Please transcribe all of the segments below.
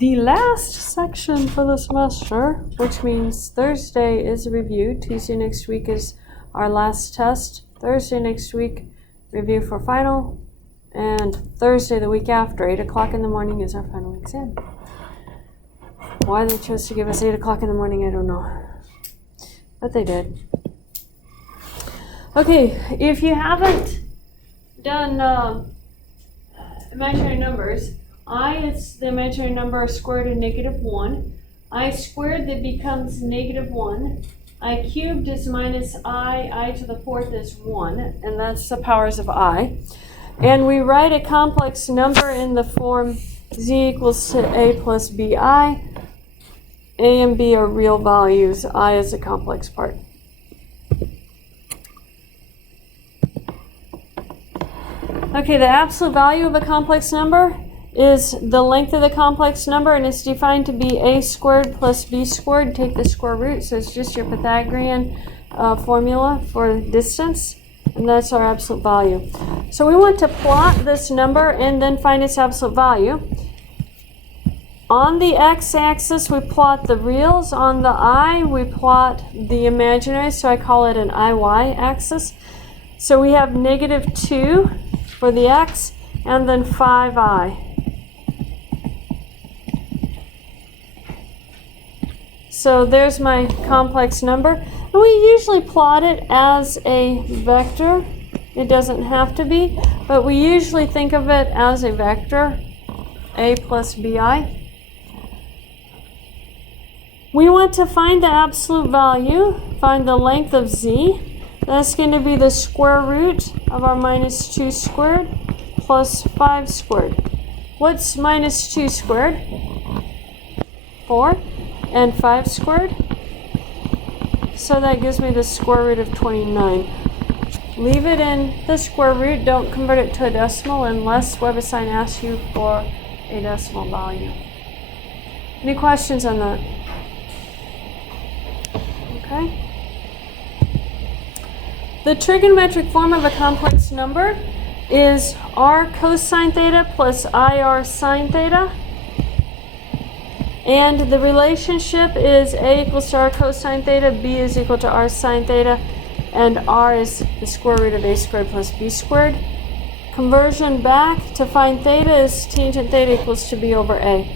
The last section for the semester, which means Thursday is a review, Tuesday next week is our last test, Thursday next week review for final, and Thursday the week after, 8 o'clock in the morning, is our final exam. Why they chose to give us 8 o'clock in the morning, I don't know. But they did. Okay, if you haven't done imaginary numbers, I is the imaginary number square root of negative 1. I squared that becomes negative 1. I cubed is minus I to the fourth is 1, and that's the powers of I. And we write a complex number in the form z equals to a plus bi. A and b are real values. I is a complex part. Okay, the absolute value of a complex number is the length of the complex number, and it's defined to be a squared plus b squared. Take the square root, so it's just your Pythagorean formula for distance, and that's our absolute value. So we want to plot this number and then find its absolute value. On the x-axis, we plot the reals. On the I, we plot the imaginary, so I call it an IY axis. So we have negative 2 for the x, and then 5i. So there's my complex number. And we usually plot it as a vector. It doesn't have to be, but we usually think of it as a vector, a plus bi. We want to find the absolute value, find the length of z. That's going to be the square root of our minus 2 squared plus 5 squared. What's minus 2 squared? 4. And 5 squared. So that gives me the square root of 29. Leave it in the square root. Don't convert it to a decimal unless WebAssign asks you for a decimal value. Any questions on that? Okay. The trigonometric form of a complex number is r cosine theta plus ir sine theta. And the relationship is a equals to r cosine theta, b is equal to r sine theta, and r is the square root of a squared plus b squared. Conversion back to find theta is tangent theta equals to b over a.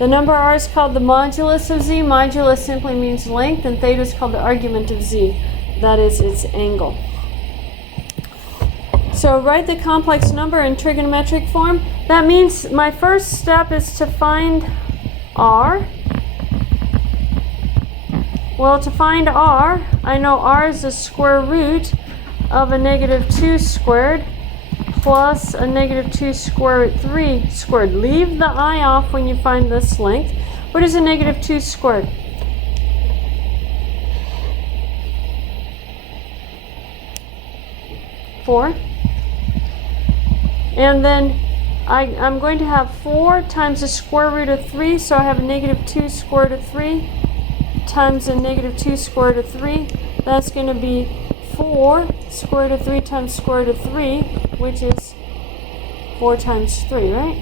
The number r is called the modulus of z. Modulus simply means length, and theta is called the argument of z. That is its angle. So write the complex number in trigonometric form. That means my first step is to find r. Well, to find r, I know r is the square root of a negative 2 squared plus a negative 2 square root 3 squared. Leave the I off when you find this length. What is a negative 2 squared? 4. And then I'm going to have 4 times the square root of 3, so I have a negative 2 square root of 3 times a negative 2 square root of 3. That's going to be 4 square root of 3 times square root of 3, which is 4 times 3, right?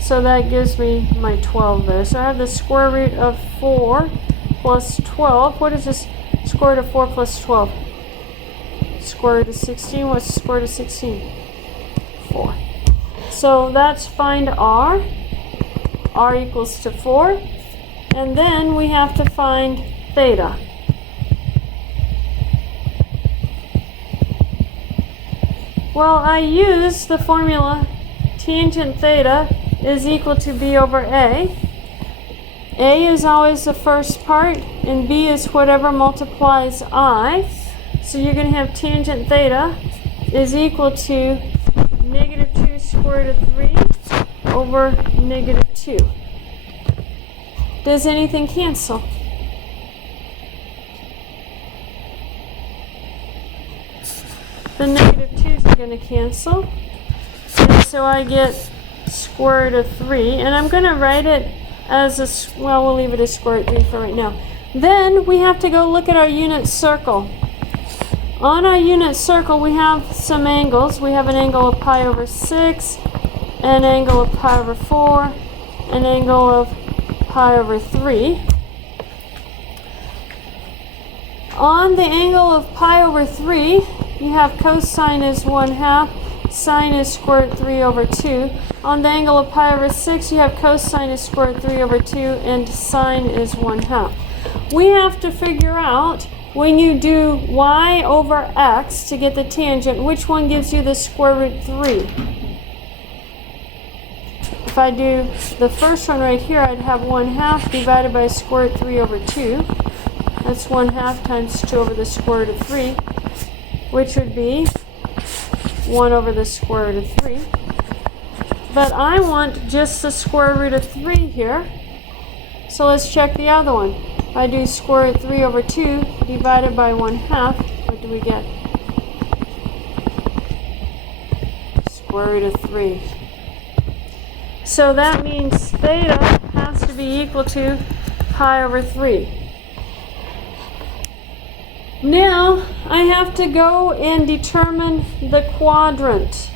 So that gives me my 12 there. So I have the square root of 4 plus 12. What is this square root of 4 plus 12? Square root of 16. What's the square root of 16? 4. So that's find r. R equals to 4. And then we have to find theta. Well, I use the formula tangent theta is equal to b over a. A is always the first part, and b is whatever multiplies I. So you're going to have tangent theta is equal to negative 2 square root of 3 over negative 2. Does anything cancel? The negative 2's are going to cancel. And so I get square root of 3. And I'm going to write it as a, well, we'll leave it as square root 3 for right now. Then we have to go look at our unit circle. On our unit circle, we have some angles. We have an angle of pi over 6, an angle of pi over 4, an angle of pi over 3. On the angle of pi over 3, you have cosine is 1/2, sine is square root 3 over 2. On the angle of pi over 6, you have cosine is square root 3 over 2, and sine is 1/2. We have to figure out, when you do y over x to get the tangent, which one gives you the square root 3? If I do the first one right here, I'd have 1/2 divided by square root 3 over 2. That's 1/2 times 2 over the square root of 3, which would be 1 over the square root of 3. But I want just the square root of 3 here. So let's check the other one. If I do square root 3 over 2 divided by 1/2, what do we get? Square root of 3. So that means theta has to be equal to pi over 3. Now I have to go and determine the quadrant.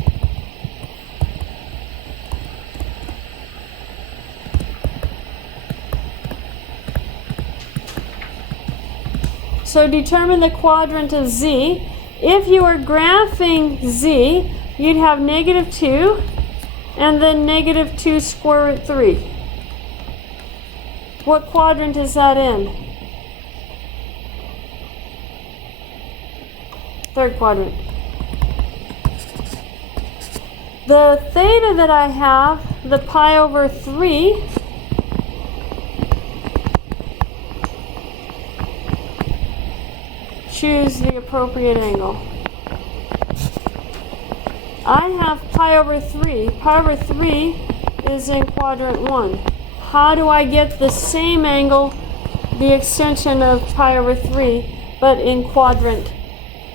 So determine the quadrant of z. If you were graphing z, you'd have -2 and then -2 square root 3. What quadrant is that in? Third quadrant. The theta that I have, the pi over 3, choose the appropriate angle. I have pi over 3. Pi over 3 is in quadrant 1. How do I get the same angle, the extension of pi over 3, but in quadrant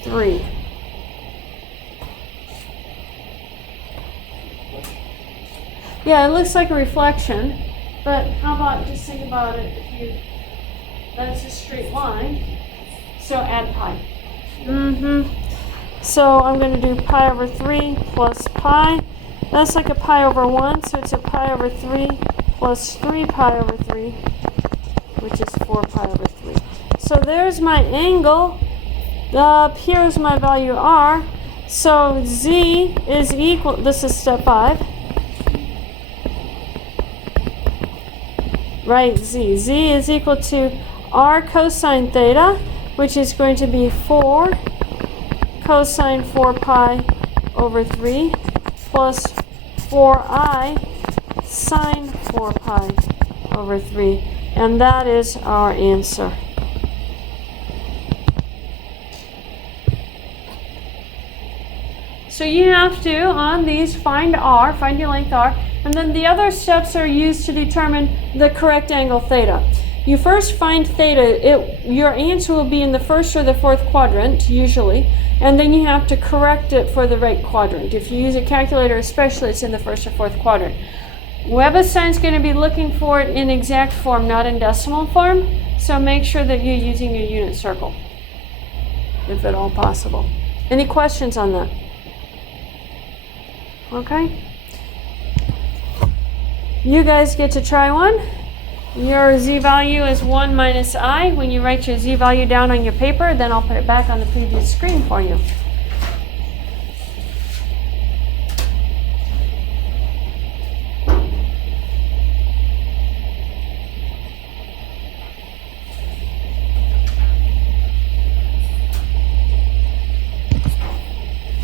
3? Yeah, it looks like a reflection, but how about just think about it, that's a straight line, so add pi. So I'm going to do pi over 3 plus pi. That's like a pi over 1, so it's a pi over 3 plus 3 pi over 3, which is 4 pi over 3. So there's my angle. Up here is my value r. So z is equal, this is step 5. Right, z. Z is equal to r cosine theta, which is going to be 4 cosine 4 pi over 3 plus 4i sine 4 pi over 3. And that is our answer. So you have to, on these, find r, find your length r, and then the other steps are used to determine the correct angle theta. You first find theta. Your answer will be in the first or the fourth quadrant, usually, and then you have to correct it for the right quadrant. If you use a calculator especially, it's in the first or fourth quadrant. WebAssign is going to be looking for it in exact form, not in decimal form, so make sure that you're using your unit circle, if at all possible. Any questions on that? Okay. You guys get to try one. Your z value is 1 minus I. When you write your z value down on your paper, then I'll put it back on the previous screen for you.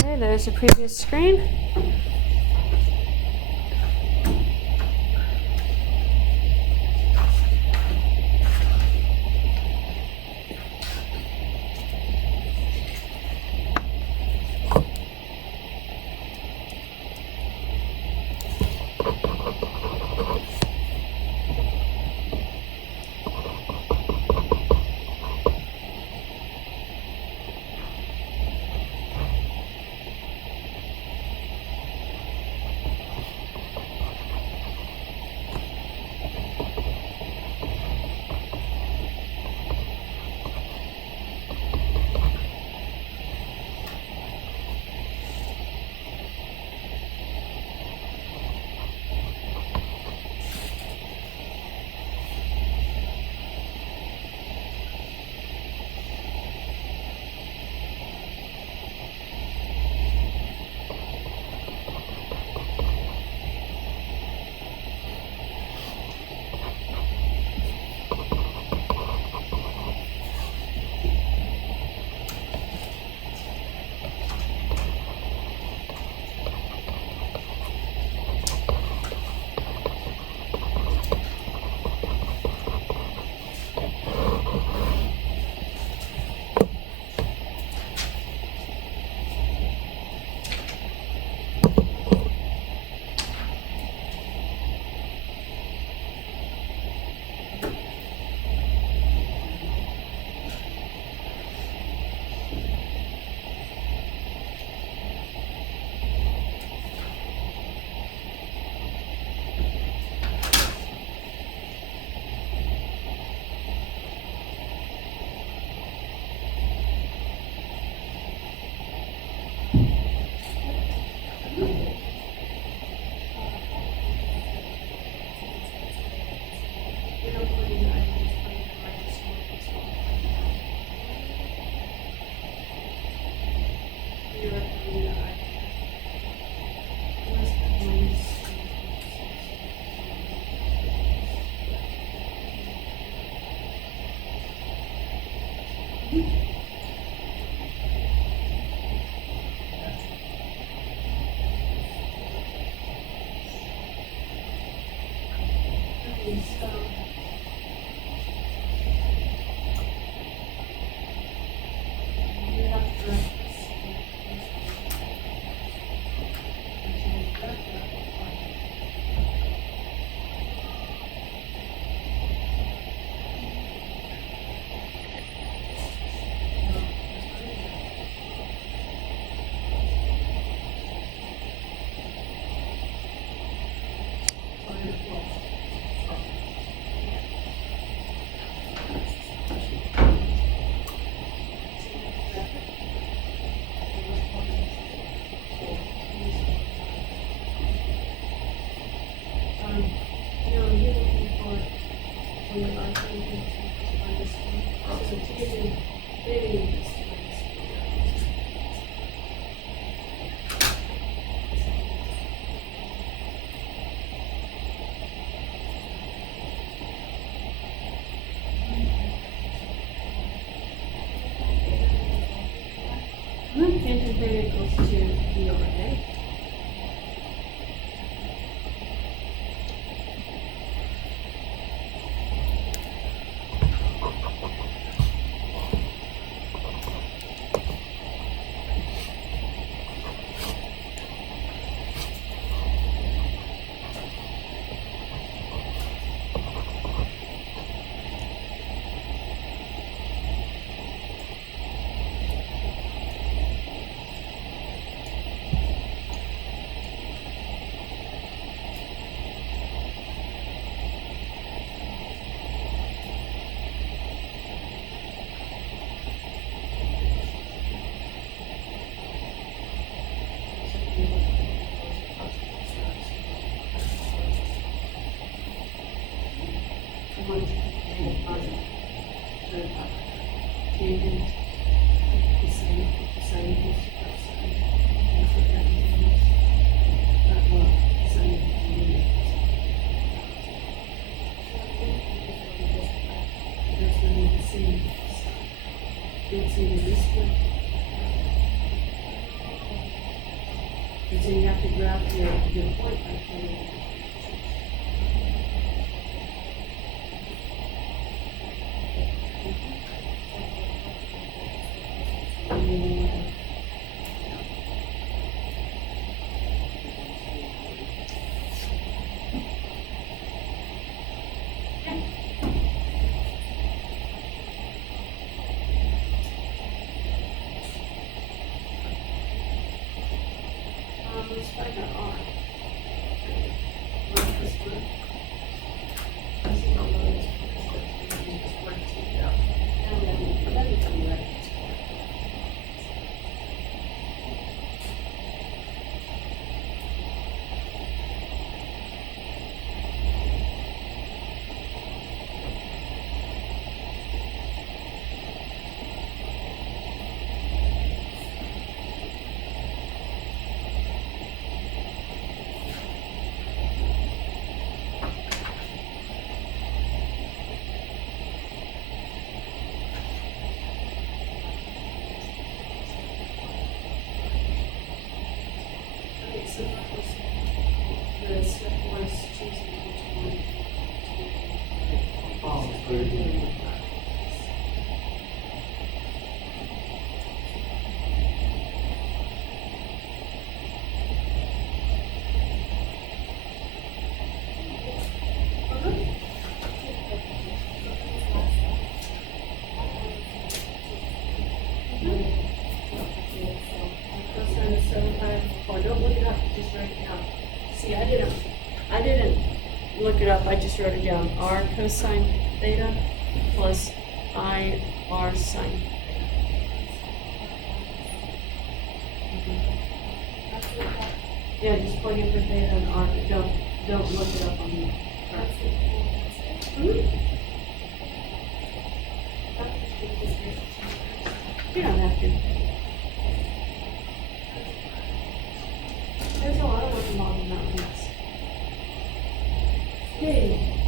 Okay, there's the previous screen. Tangent theta equals to d over a. And so you have to graph your point by point. Let's find out R. What is this one? I see how low it is because it's work to go. And then let me tell you what it's for. So the step was choosing which one to do. Don't look it up, just write it down. See, I didn't look it up, I just wrote it down. R cosine theta plus I R sine. Yeah, just plug in for theta and R. Don't look it up on the graph. You don't have to. There's a lot of work involved in that one. Okay,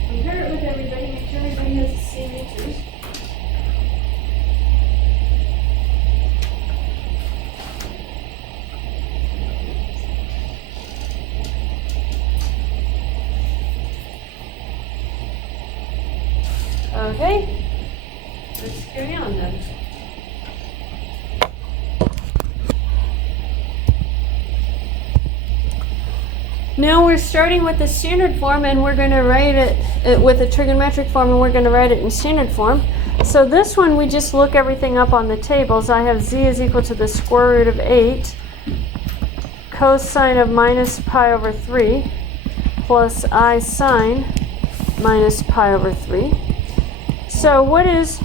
compare it with everybody, make sure everybody has the same answers. Okay, let's carry on then. Now we're starting with the standard form, and we're going to write it with a trigonometric form, and we're going to write it in standard form. So this one, we just look everything up on the tables. I have z is equal to the square root of 8 cosine of minus pi over 3 plus I sine minus pi over 3. So what is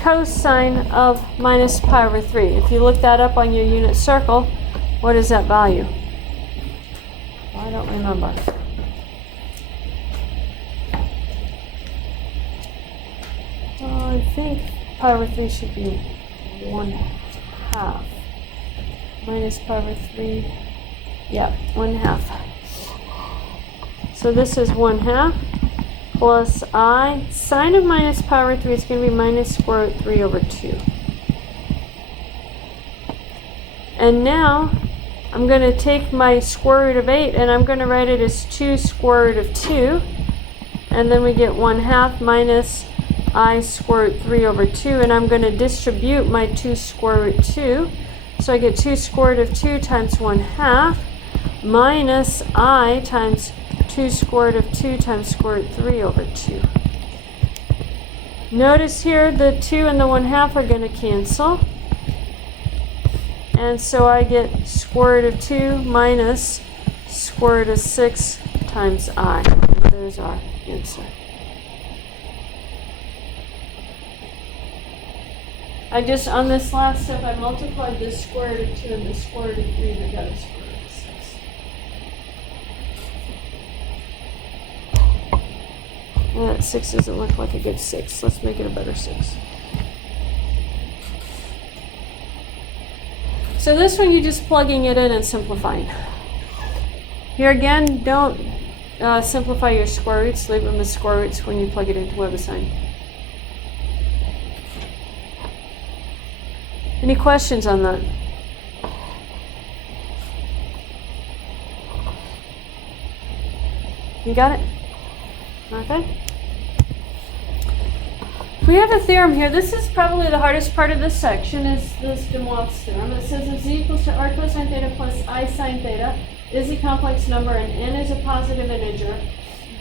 cosine of minus pi over 3? If you look that up on your unit circle, what is that value? I don't remember. I think pi over 3 should be 1/2. Minus pi over 3, yeah, 1/2. So this is 1/2 plus I. Sine of minus pi over 3 is going to be minus square root 3 over 2. And now I'm going to take my square root of 8 and I'm going to write it as 2 square root of 2. And then we get 1/2 minus I square root 3 over 2. And I'm going to distribute my 2 square root 2. So I get 2 square root of 2 times 1/2 minus I times 2 square root of 2 times square root 3 over 2. Notice here the 2 and the 1/2 are going to cancel. And so I get square root of 2 minus square root of 6 times I. And there's our answer. I just, on this last step, I multiplied the square root of 2 and the square root of 3 and I got a square root of 6. Well, that 6 doesn't look like a good 6. Let's make it a better 6. So this one, you're just plugging it in and simplifying. Here again, don't simplify your square roots. Leave them as square roots when you plug it into WebAssign. Any questions on that? You got it? Okay. We have a theorem here. This is probably the hardest part of this section, is this De Moivre's theorem. It says if z equals to r cosine theta plus I sine theta is a complex number and n is a positive integer,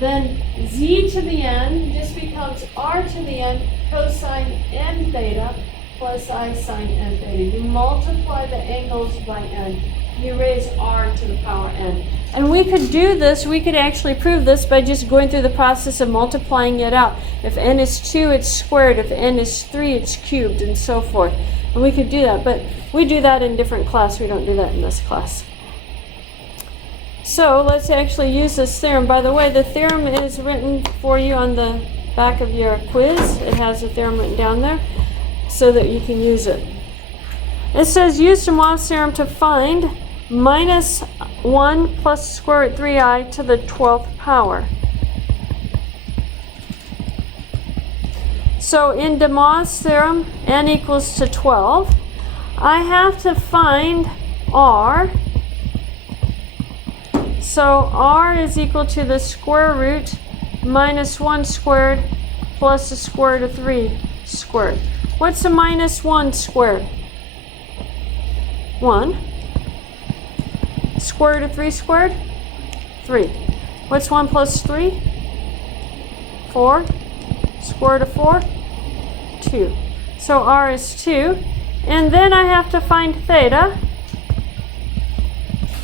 then z to the n just becomes r to the n cosine n theta plus I sine n theta. You multiply the angles by n. You raise r to the power n. And we could do this, we could actually prove this by just going through the process of multiplying it out. If n is 2, it's squared. If n is 3, it's cubed, and so forth. And we could do that, but we do that in different class. We don't do that in this class. So let's actually use this theorem. By the way, the theorem is written for you on the back of your quiz. It has the theorem written down there so that you can use it. It says use De Moivre's theorem to find minus 1 plus square root 3i to the 12th power. So in De Moivre's theorem, n equals to 12. I have to find r. So r is equal to the square root minus 1 squared plus the square root of 3 squared. What's a minus 1 squared? 1. Square root of 3 squared? 3. What's 1 plus 3? 4. Square root of 4? 2. So r is 2. And then I have to find theta.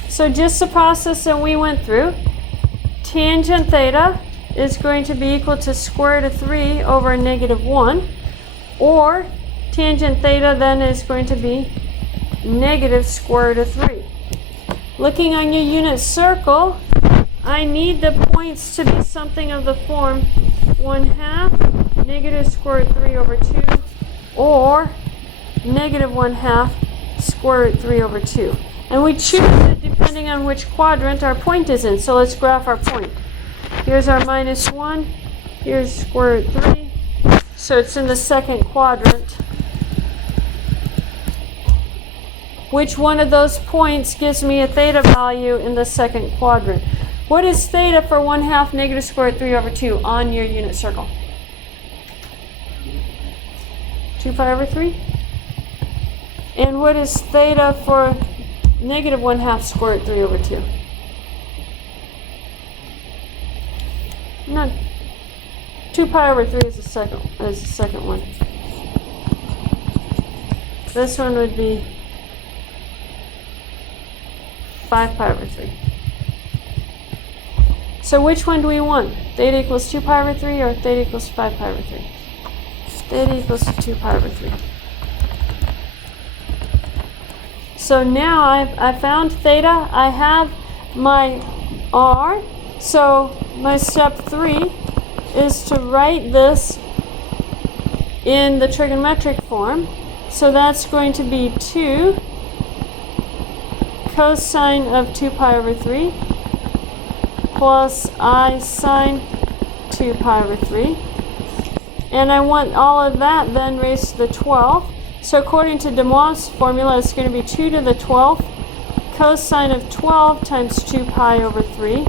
So just the process that we went through. Tangent theta is going to be equal to square root of 3 over negative 1. Or tangent theta then is going to be negative square root of 3. Looking on your unit circle, I need the points to be something of the form 1/2 negative square root 3 over 2 or negative 1/2 square root 3 over 2. And we choose it depending on which quadrant our point is in. So let's graph our point. Here's our minus 1. Here's square root 3. So it's in the second quadrant. Which one of those points gives me a theta value in the second quadrant? What is theta for 1/2 negative square root 3 over 2 on your unit circle? 2 pi over 3. And what is theta for negative 1/2 square root 3 over 2? No, 2 pi over 3 is the second one. This one would be 5 pi over 3. So which one do we want? Theta equals 2 pi over 3 or theta equals 5 pi over 3? Theta equals 2 pi over 3. So now I found theta. I have my r. So my step 3 is to write this in the trigonometric form. So that's going to be 2 cosine of 2 pi over 3 plus I sine 2 pi over 3. And I want all of that then raised to the 12th. So according to De Moivre's formula, it's going to be 2 to the 12th cosine of 12 times 2 pi over 3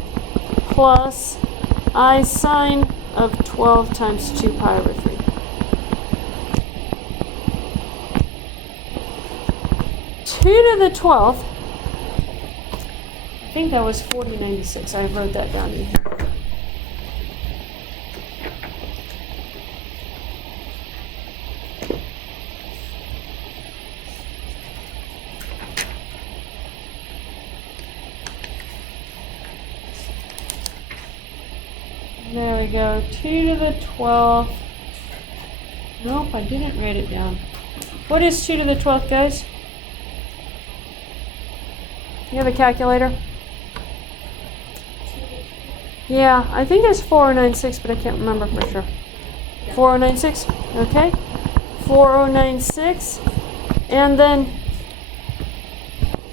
plus I sine of 12 times 2 pi over 3. To the 12th, I think that was 4096. I wrote that down in here. There we go. 2 to the 12th. Nope, I didn't write it down. What is 2 to the 12th, guys? You have a calculator? Yeah, I think it's 4096, but I can't remember for sure. 4096, okay. 4096, and then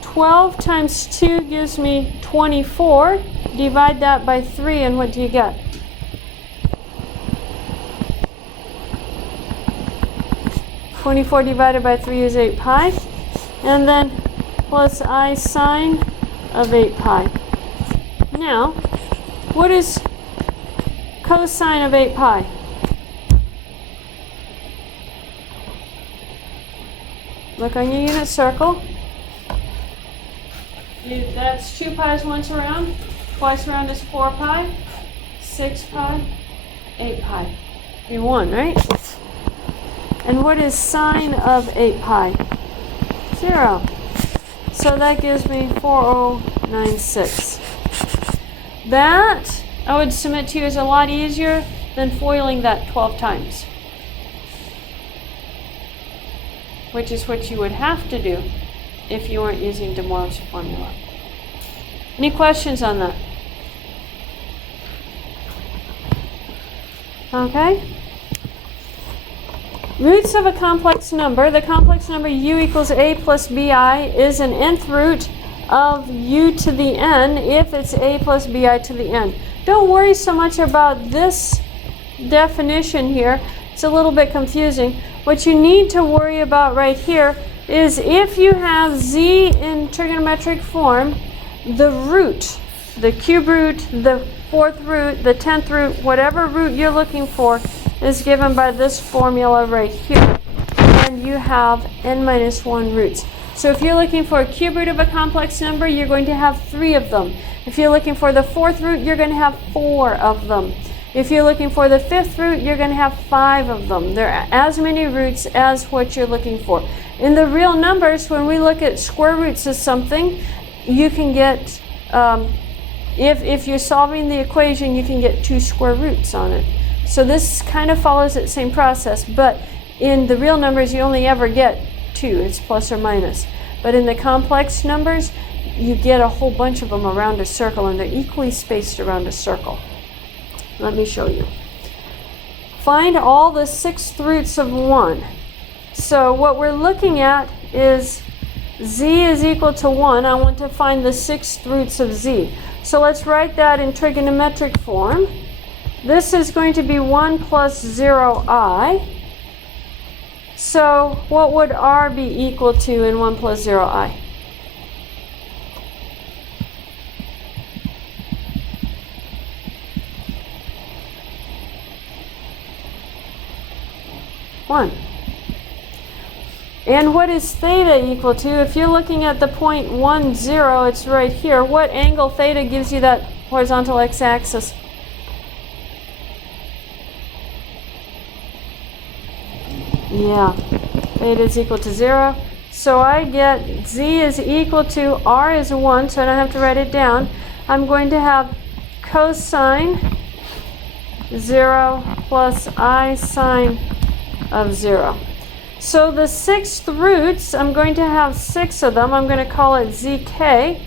12 times 2 gives me 24. Divide that by 3, and what do you get? 24 divided by 3 is 8 pi, and then plus I sine of 8 pi. Now, what is cosine of 8 pi? Look on your unit circle. That's 2 pi's once around. Twice around is 4 pi, 6 pi, 8 pi. You won, right? And what is sine of 8 pi? 0. So that gives me 4096. That, I would submit to you, is a lot easier than foiling that 12 times. Which is what you would have to do if you weren't using De Moivre's formula. Any questions on that? Okay. Roots of a complex number. The complex number u equals a plus bi is an nth root of u to the n if it's a plus bi to the n. Don't worry so much about this definition here. It's a little bit confusing. What you need to worry about right here is if you have z in trigonometric form, the root, the cube root, the fourth root, the 10th root, whatever root you're looking for is given by this formula right here. And you have n minus 1 roots. So if you're looking for a cube root of a complex number, you're going to have 3 of them. If you're looking for the fourth root, you're going to have 4 of them. If you're looking for the fifth root, you're going to have 5 of them. There are as many roots as what you're looking for. In the real numbers, when we look at square roots of something, you can get, if you're solving the equation, you can get 2 square roots on it. So this kind of follows that same process, but in the real numbers, you only ever get 2. It's plus or minus. But in the complex numbers, you get a whole bunch of them around a circle, and they're equally spaced around a circle. Let me show you. Find all the 6th roots of 1. So what we're looking at is z is equal to 1. I want to find the 6th roots of z. So let's write that in trigonometric form. This is going to be 1 plus 0i. So what would r be equal to in 1 plus 0i? And what is theta equal to? If you're looking at the point 1, 0, it's right here. What angle theta gives you that horizontal x-axis? Yeah, theta is equal to 0. So I get z is equal to r is 1, so I don't have to write it down. I'm going to have cosine 0 plus I sine of 0. So the sixth roots, I'm going to have 6 of them. I'm going to call it zk,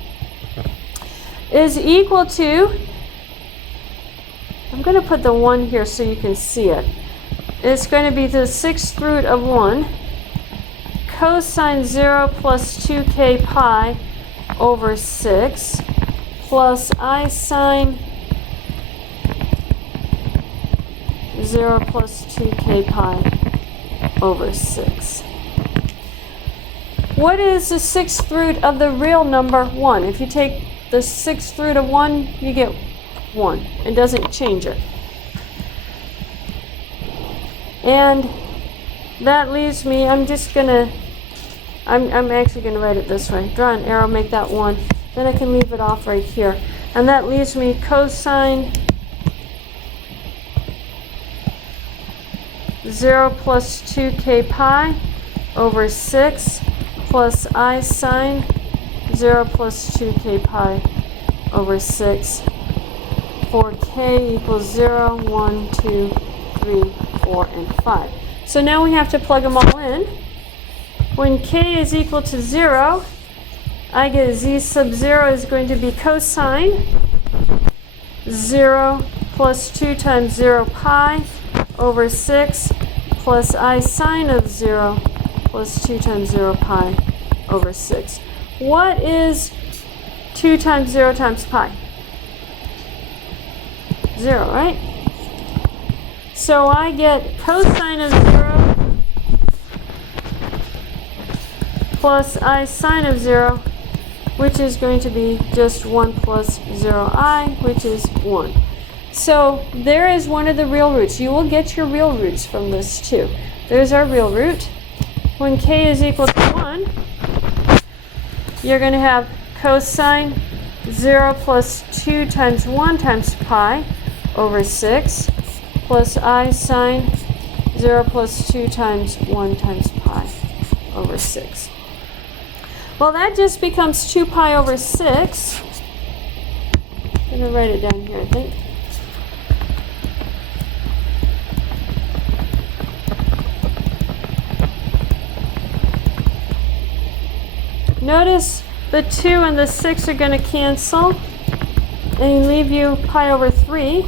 is equal to, I'm going to put the 1 here so you can see it. It's going to be the sixth root of 1, cosine 0 plus 2k pi over 6, plus I sine 0 plus 2k pi over 6. What is the sixth root of the real number 1? If you take the sixth root of 1, you get 1. It doesn't change it. And that leaves me, I'm actually going to write it this way. Draw an arrow, make that 1. Then I can leave it off right here. And that leaves me cosine 0 plus 2k pi over 6 plus I sine 0 plus 2k pi over 6 for k equals 0, 1, 2, 3, 4, and 5. So now we have to plug them all in. When k is equal to 0, I get z sub 0 is going to be cosine 0 plus 2 times 0 pi over 6 plus I sine of 0 plus 2 times 0 pi over 6. What is 2 times 0 times pi? 0, right? So I get cosine of 0 plus I sine of 0, which is going to be just 1 plus 0i, which is 1. So there is one of the real roots. You will get your real roots from this too. There's our real root. When k is equal to 1, you're going to have cosine 0 plus 2 times 1 times pi over 6 plus I sine 0 plus 2 times 1 times pi over 6. Well, that just becomes 2 pi over 6. I'm going to write it down here, I think. Notice the 2 and the 6 are going to cancel and leave you pi over 3.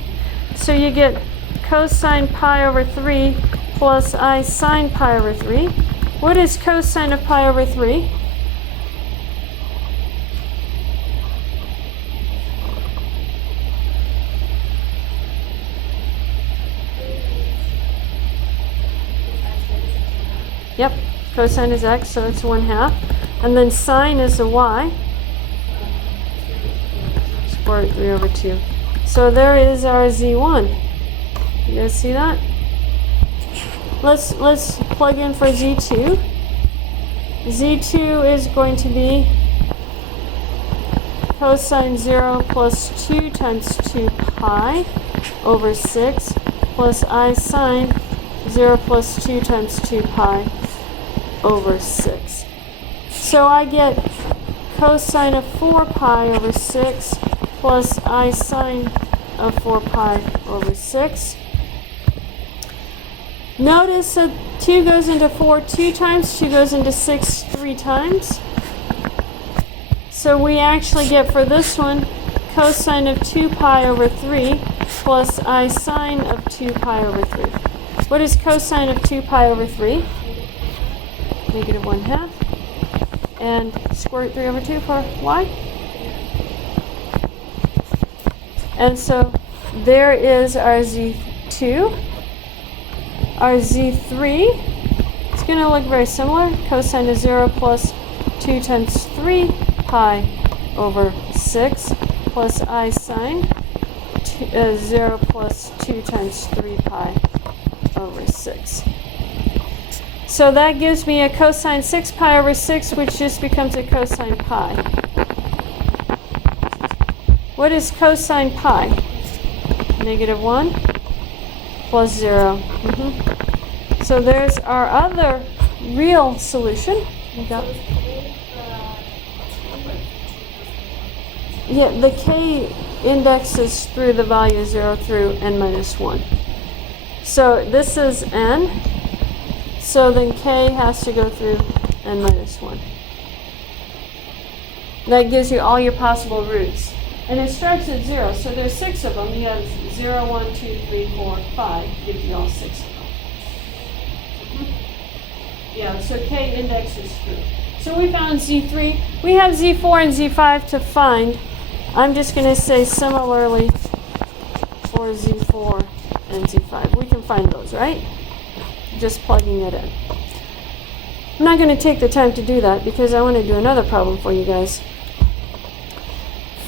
So you get cosine pi over 3 plus I sine pi over 3. What is cosine of pi over 3? Yep, cosine is x, so it's 1/2. And then sine is a y. Square root 3 over 2. So there is our z1. You guys see that? Let's plug in for z2. z2 is going to be cosine 0 plus 2 times 2 pi over 6 plus I sine 0 plus 2 times 2 pi over 6. So I get cosine of 4 pi over 6 plus I sine of 4 pi over 6. Notice that 2 goes into 4 2 times, 2 goes into 6 3 times. So we actually get for this one cosine of 2 pi over 3 plus I sine of 2 pi over 3. What is cosine of 2 pi over 3? Negative 1/2. And square root 3 over 2 for y. And so there is our z2. Our z3, it's going to look very similar. Cosine of 0 plus 2 times 3 pi over 6 plus I sine 0 plus 2 times 3 pi over 6. So that gives me a cosine 6 pi over 6, which just becomes a cosine pi. What is cosine pi? -1 plus 0. So there's our other real solution. Yeah, the k indexes through the value 0 through n minus 1. So this is n. So then k has to go through n minus 1. That gives you all your possible roots. And it starts at 0, so there's 6 of them. You have 0, 1, 2, 3, 4, 5. Gives you all 6 of them. Yeah, so k indexes through. So we found Z3. We have Z4 and Z5 to find. I'm just going to say similarly for Z4 and Z5. We can find those, right? Just plugging it in. I'm not going to take the time to do that because I want to do another problem for you guys.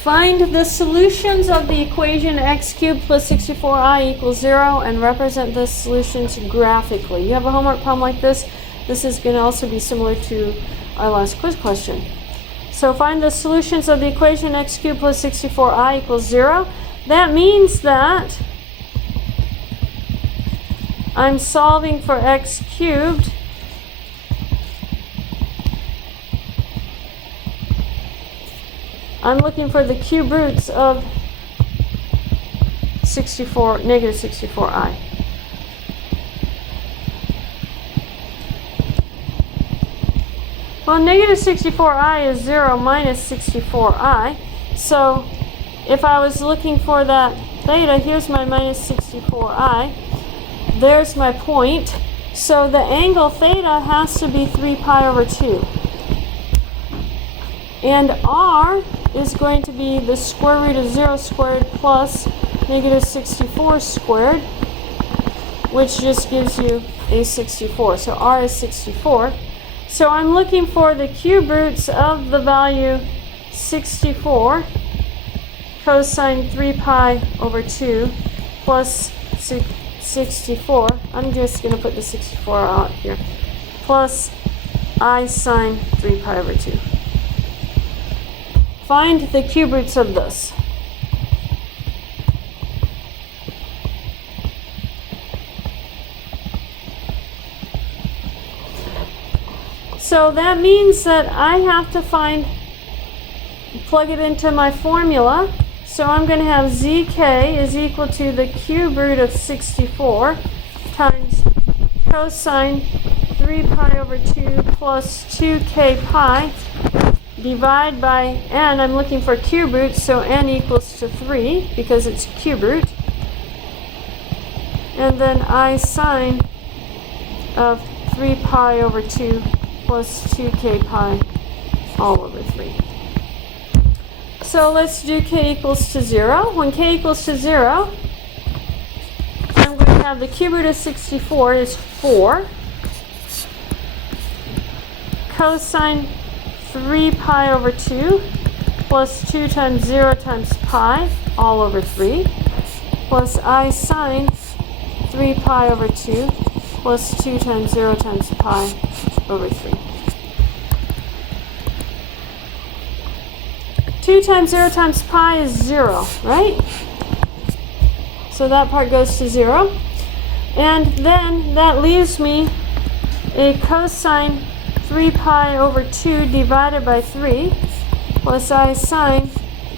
Find the solutions of the equation x cubed plus 64i equals 0 and represent the solutions graphically. You have a homework problem like this. This is going to also be similar to our last quiz question. So find the solutions of the equation x cubed plus 64i equals 0. That means that I'm solving for x cubed I'm looking for the cube roots of negative 64i. Well, negative 64i is 0 minus 64i. So if I was looking for that theta, here's my minus 64i. There's my point. So the angle theta has to be 3 pi over 2. And r is going to be the square root of 0 squared plus negative 64 squared, which just gives you a 64. So r is 64. So I'm looking for the cube roots of the value 64 cosine 3 pi over 2 plus 64. I'm just going to put the 64 out here. Plus I sine 3 pi over 2. Find the cube roots of this. So that means that I have to plug it into my formula. So I'm going to have zk is equal to the cube root of 64 times cosine 3 pi over 2 plus 2k pi. Divide by n. I'm looking for cube roots, so n equals to 3 because it's cube root. And then I sine of 3 pi over 2 plus 2k pi all over 3. So let's do k equals to 0. When k equals to 0, I'm going to have the cube root of 64 is 4. Cosine 3 pi over 2 plus 2 times 0 times pi all over 3 plus I sine 3 pi over 2 plus 2 times 0 times pi over 3. 2 times 0 times pi is 0, right? So that part goes to 0. And then that leaves me a cosine 3 pi over 2 divided by 3 plus I sine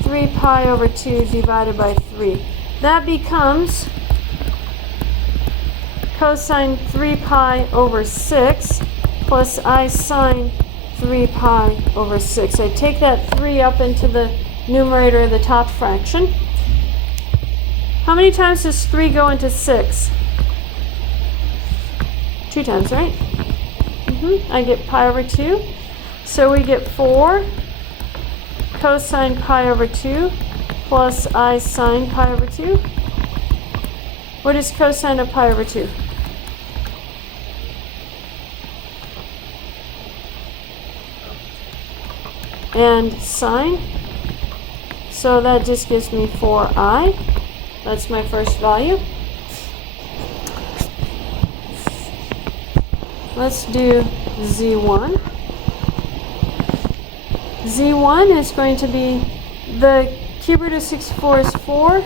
3 pi over 2 divided by 3. That becomes cosine 3 pi over 6 plus I sine 3 pi over 6. I take that 3 up into the numerator of the top fraction. How many times does 3 go into 6? 2 times, right? I get pi over 2. So we get 4 cosine pi over 2 plus I sine pi over 2. What is cosine of pi over 2? And sine. So that just gives me 4i. That's my first value. let's do z1. z1 is going to be the cube root of 64 is 4.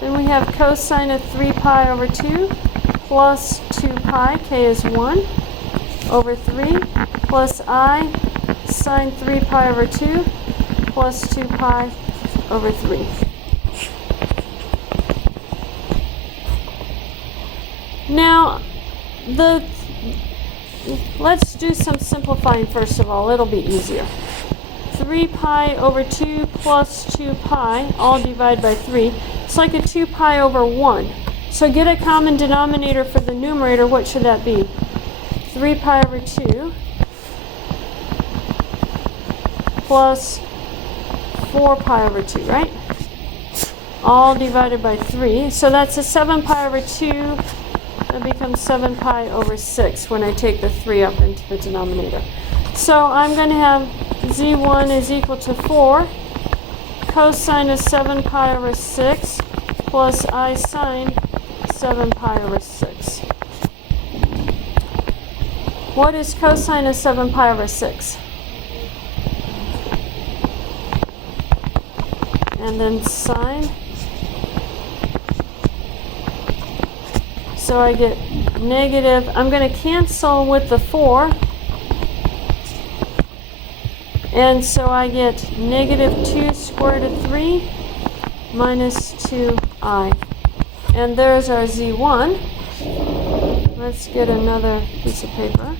Then we have cosine of 3 pi over 2 plus 2 pi, k is 1, over 3, plus I sine 3 pi over 2 plus 2 pi over 3. Now, let's do some simplifying first of all. It'll be easier. 3 pi over 2 plus 2 pi, all divided by 3. It's like a 2 pi over 1. So get a common denominator for the numerator. What should that be? 3 pi over 2 plus 4 pi over 2, right? All divided by 3. So that's a 7 pi over 2. That becomes 7 pi over 6 when I take the 3 up into the denominator. So I'm going to have z1 is equal to 4 cosine of 7 pi over 6 plus I sine 7 pi over 6. What is cosine of 7 pi over 6? And then sine. So I get negative, I'm going to cancel with the 4. And so I get negative 2 square root of 3 minus 2i. And there's our z1. Let's get another piece of paper.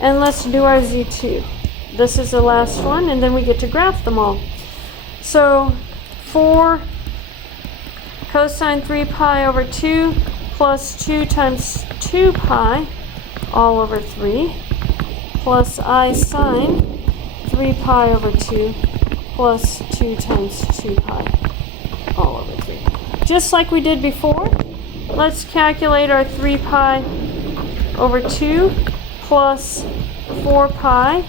And let's do our z2. This is the last one, and then we get to graph them all. So 4 cosine 3 pi over 2 plus 2 times 2 pi all over 3 plus I sine 3 pi over 2 plus 2 times 2 pi all over 3. Just like we did before, let's calculate our 3 pi over 2 plus 4 pi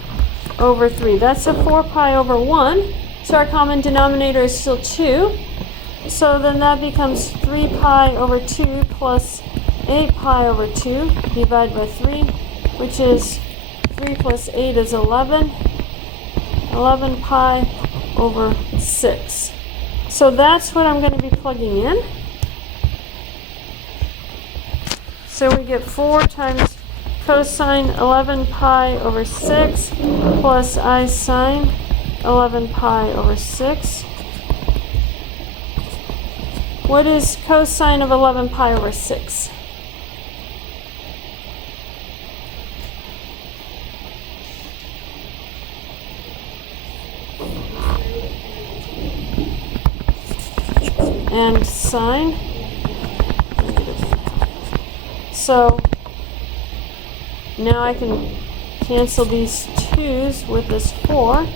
over 3. That's a 4 pi over 1, so our common denominator is still 2. So then that becomes 3 pi over 2 plus 8 pi over 2 divided by 3, which is 3 plus 8 is 11. 11 pi over 6. So that's what I'm going to be plugging in. So we get 4 times cosine 11 pi over 6 plus I sine 11 pi over 6. What is cosine of 11 pi over 6? And sine. So now I can cancel these 2's with this 4,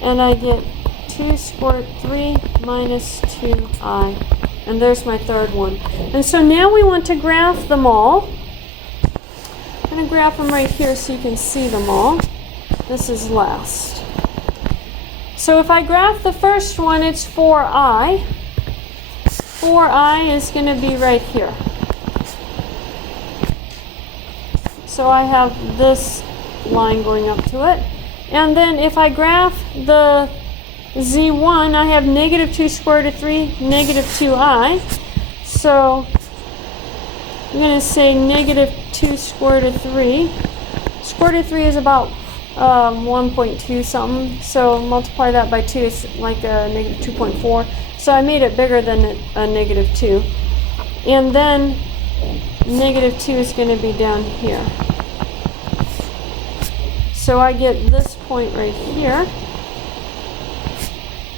and I get 2 square root 3 minus 2i. And there's my third one. And so now we want to graph them all. I'm going to graph them right here so you can see them all. This is last. So if I graph the first one, it's 4i. 4i is going to be right here. So I have this line going up to it. And then if I graph the z1, I have negative 2 square root of 3, negative 2i. So I'm going to say negative 2 square root of 3. Square root of 3 is about 1.2 something. So multiply that by 2, it's like a negative 2.4. So I made it bigger than a negative 2. And then negative 2 is going to be down here. So I get this point right here.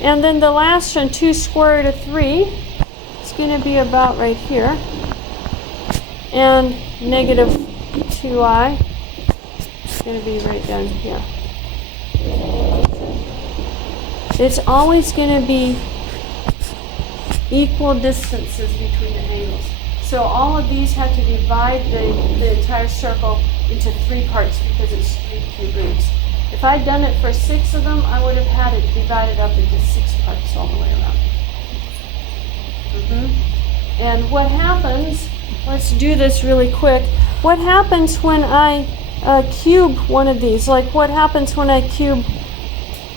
And then the last one, 2 square root of 3, is going to be about right here. And negative 2i is going to be right down here. It's always going to be equal distances between the angles. So all of these have to divide the entire circle into 3 parts because it's 3 cube roots. If I'd done it for 6 of them, I would have had it divided up into 6 parts all the way around. And what happens let's do this really quick. What happens when I cube one of these? Like what happens when I cube,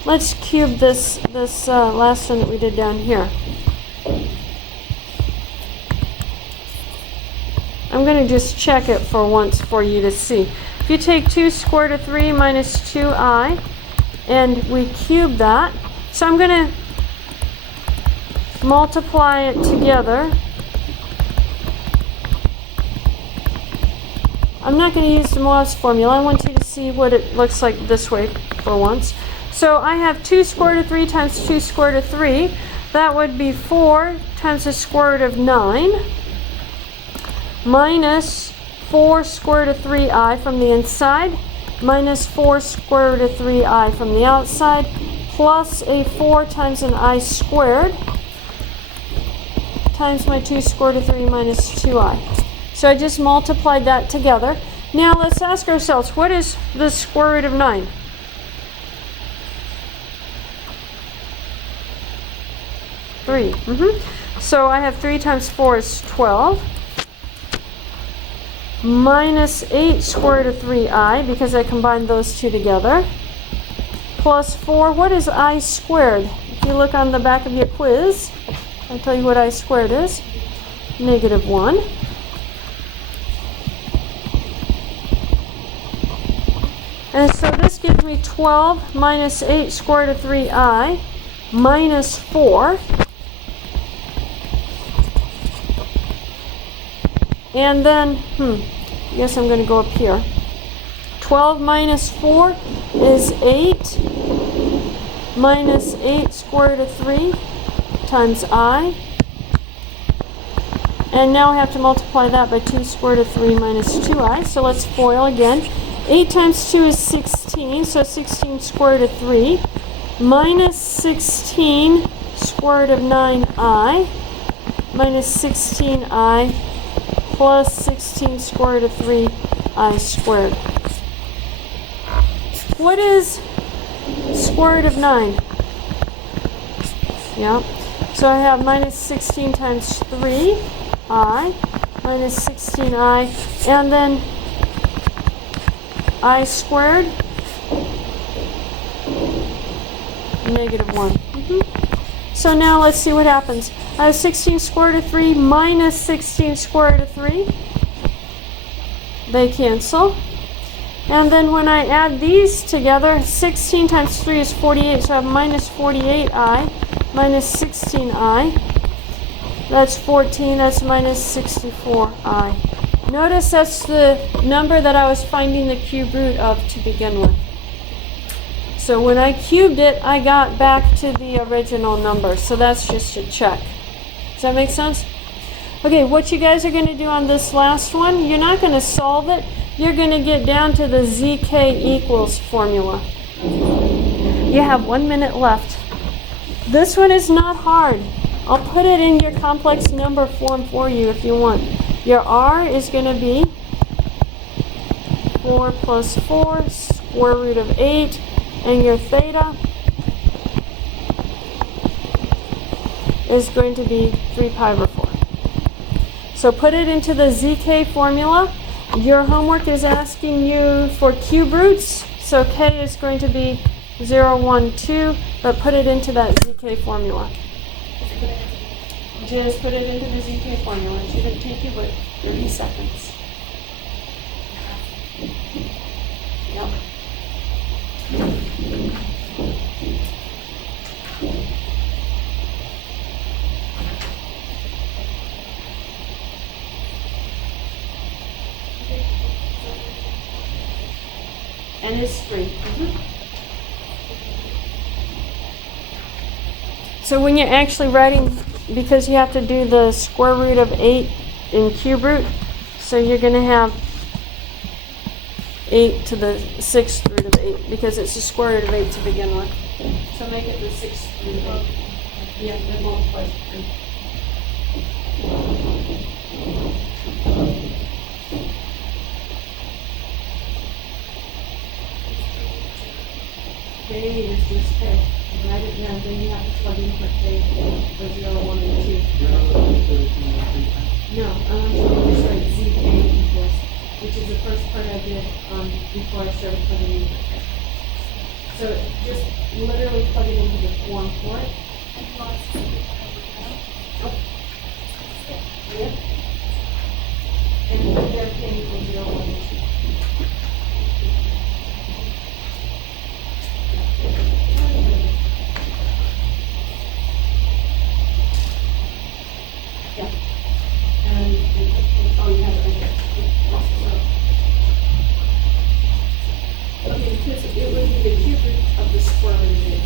let's cube this last one that we did down here. I'm going to just check it for once for you to see. If you take 2 square root of 3 minus 2i, and we cube that, so I'm going to multiply it together. I'm not going to use the Morse formula. I want you to see what it looks like this way for once. So I have 2 square root of 3 times 2 square root of 3. That would be 4 times the square root of 9 minus 4 square root of 3i from the inside minus 4 square root of 3i from the outside plus a 4 times an I squared times my 2 square root of 3 minus 2i. So I just multiplied that together. Now let's ask ourselves, what is the square root of 9? Three. So I have 3 times 4 is 12. Minus 8 square root of 3i, because I combined those two together. Plus 4, what is I squared? If you look on the back of your quiz, I'll tell you what I squared is. Negative 1. And so this gives me 12 minus 8 square root of 3i minus 4. And then, I guess I'm going to go up here. 12 minus 4 is 8 minus 8 square root of 3 times I. And now I have to multiply that by 2 square root of 3 minus 2i. So let's FOIL again. 8 times 2 is 16, so 16 square root of 3 minus 16 square root of 9i minus 16i plus 16 square root of 3i squared. What is square root of 9? Yeah. So I have minus 16 times 3i minus 16i, and then I squared negative 1. So now let's see what happens. I have 16 square root of 3 minus 16 square root of 3. They cancel. And then when I add these together, 16 times 3 is 48, so I have minus 48i minus 16i. That's 14, that's minus 64i. Notice that's the number that I was finding the cube root of to begin with. So when I cubed it, I got back to the original number. So that's just a check. Does that make sense? Okay, what you guys are going to do on this last one, you're not going to solve it. You're going to get down to the ZK equals formula. You have 1 minute left. This one is not hard. I'll put it in your complex number form for you if you want. Your R is going to be 4 plus 4 square root of 8. And your theta is going to be 3 pi over 4. So put it into the ZK formula. Your homework is asking you for cube roots. So K is going to be 0, 1, 2, but put it into that ZK formula. Just put it into the ZK formula. It shouldn't take you but 30 seconds. Yep. And it's 3. So when you're actually writing, because you have to do the square root of 8 in cube root, so you're going to have 8 to the 6th root of 8, because it's the square root of 8 to begin with. So make it the 6th root of 8. Yeah, that multiplies to 3. K is just K. Write it down, then you have to plug in for K for 0, 1, and 2. No, I want you to just write ZK equals, which is the first part I did before I started plugging in. So just literally plug it into the form for it. Yep. And put everything equals 0, 1, and 2. Yeah. And oh, you have it right there. Okay, because it would be the cube root of the square root of it.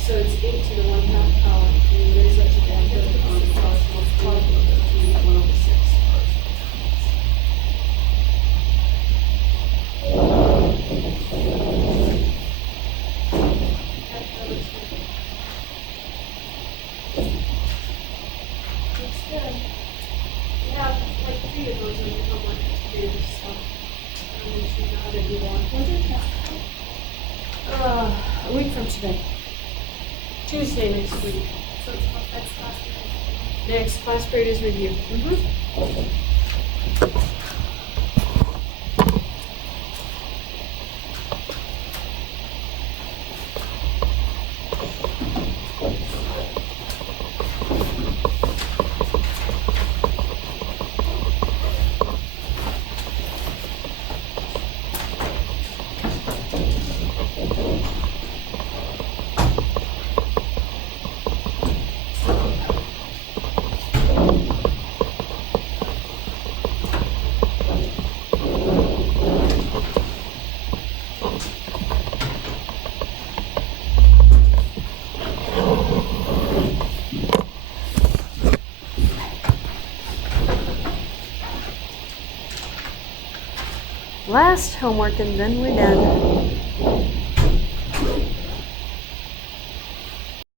So it's 8 to the 1/2 power, and you raise that to the end of the power, multiply it with 1 over 6. Looks good. You have like 3 of those in your homework to do, so I'm going to know how to do that. When's your test? A week from today. Tuesday next week. So it's what that's class period. Next class period is review. Last homework and then we're done.